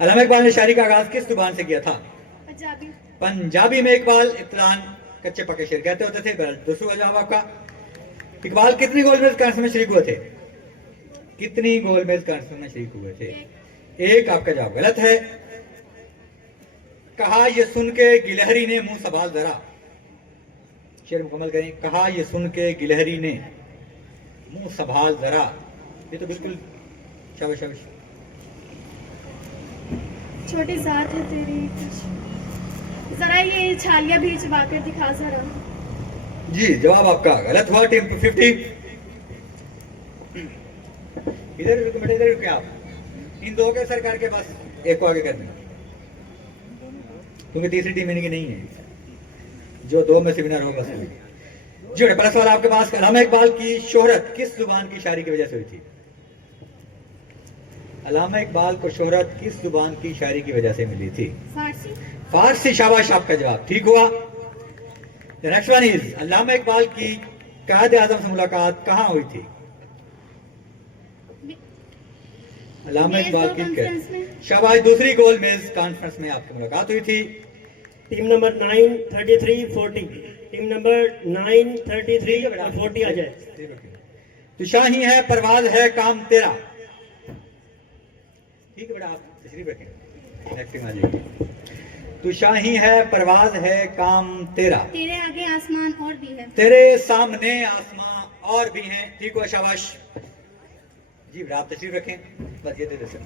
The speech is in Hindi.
अल्लामा इकबाल ने शायरी का आगाज किस जुबान से किया था? पंजाबी। पंजाबी में इकबाल इत्तलान कच्चे पक्के शेर कहते होते थे। दूसरा जवाब आपका, इकबाल कितनी गोलमेज कॉन्फ्रेंस में शरीक हुए थे? कितनी गोलमेज कॉन्फ्रेंस में शरीक हुए थे? एक आपका जवाब गलत है। कहा ये सुन के गिलहरी ने मुंह संभाल जरा, शेर मुकम्मल करें। कहा ये सुन के गिलहरी ने मुंह संभाल जरा, ये तो बिल्कुल शाबाश शाबाश। छोटी जात है तेरी कुछ, जरा ये छालिया भी चबा कर दिखा जरा। जी जवाब आपका गलत हुआ। टीम 50। इधर रुको बेटा, इधर रुके आप। इन दो के सरकार के पास एक को आगे कर देना, क्योंकि तीसरी टीम इनकी नहीं है। जो दो में से विनर होगा बस। जी पहला सवाल आपके पास, अल्लामा इकबाल की शोहरत किस जुबान की शायरी की वजह से हुई थी? अल्लामा इकबाल को शोहरत किस जुबान की शायरी की वजह से मिली थी? फारसी। फारसी, शाबाश, आपका जवाब ठीक हुआ। नेक्स्ट वन इज, अल्लामा इकबाल की कायद आजम से मुलाकात कहाँ हुई थी? अल्लामा इकबाल की शाबाश, दूसरी गोल मेज कॉन्फ्रेंस में आपकी मुलाकात हुई थी। Team number 9, 33, 40। टीम नंबर 9, 33 और 40 आ जाए। तो शाही है परवाज है काम तेरा, ठीक है बेटा, आप तशरीफ रखें। नेक्स्ट टीम आ जाइए। तू शाही है परवाज है काम तेरा, तेरे आगे आसमान और भी है, तेरे सामने आसमां और भी हैं। ठीक हुआ, शाबाश। जी बेटा आप तशरीफ रखें, बस ये दे दे सर।